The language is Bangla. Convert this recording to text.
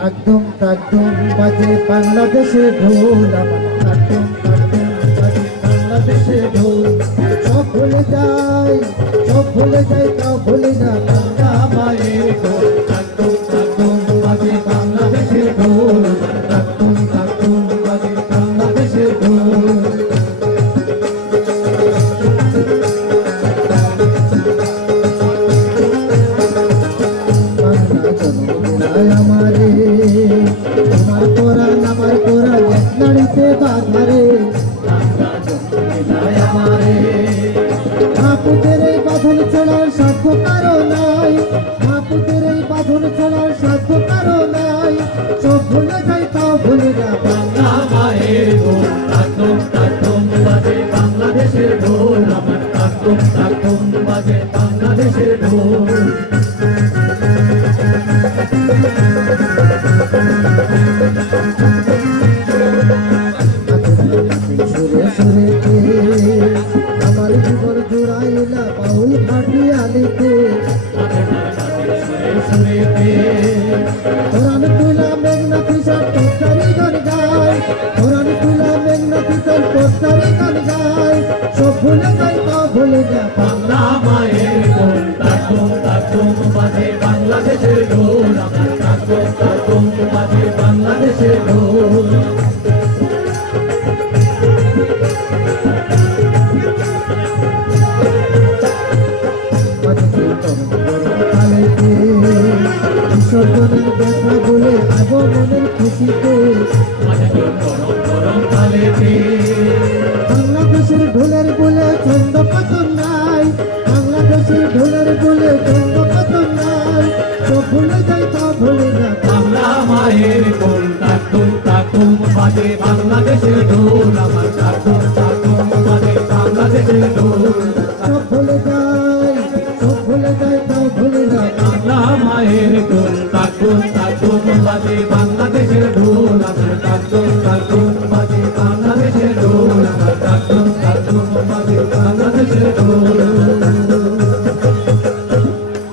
একদম একদম বাজে বাংলাদেশের ঢোল আমার একদম একদম বাজে বাংলাদেশের ঢোল সব ভুলে যাই তাও ভুলে না বাংলা মায়ের ঢোল একদম একদম বাজে বাংলাদেশের ঢোল একদম একদম বাজে বাংলাদেশের ঢোল তোমার কোরআন আমার কোরআন এক নাড়িতে বাঁধারে আমারে মাপুতের এই বাঁধন ছাড়ার সাধ্য কারো নাই মাপুতের এই বাঁধন ছাড়ার সাধ্য কারো নাই সব ভুলে যাই তাও ভুলে না বাংলা মায়ের ঢোল একদম একদম বাজে বাংলাদেশের ঢোল আমার একদম একদম বাজে বাংলাদেশের ঢোল আমার জীবন জোড়াইলা বাউল ফাটি আলিতে কোরআন তুলা মেঘনা কিশোর পোস্টারি গান গায় কোরআন তুলা মেঘনা কিশোর পোস্টারি গান গায় সব ভুলে যাই তাও ভুলে যা বাংলা মায়ের ঢোল একদম একদম বাজে বাংলাদেশের ঢোল আমার একদম একদম বাজে বাংলাদেশের ঢোল বিসর্জনের ব্যথা বলে আগমনের খুশিতে বাংলাদেশের ঢোলের বলে ছন্দ পতন নাই বাংলাদেশের ঢোলের বলে ছন্দ পতন নাই সব ভুলে যাই তা ভুলে না বাংলা মায়ের ঢোল তাকুম তাকুম বাজে বাংলাদেশের ঢোল আমার তাকুম তাকুম বাজে বাংলাদেশের ঢোল সব ভুলে যাই তাও ভুলে না বাংলা মায়ের ঢোল তাকুম তাকুম বাজে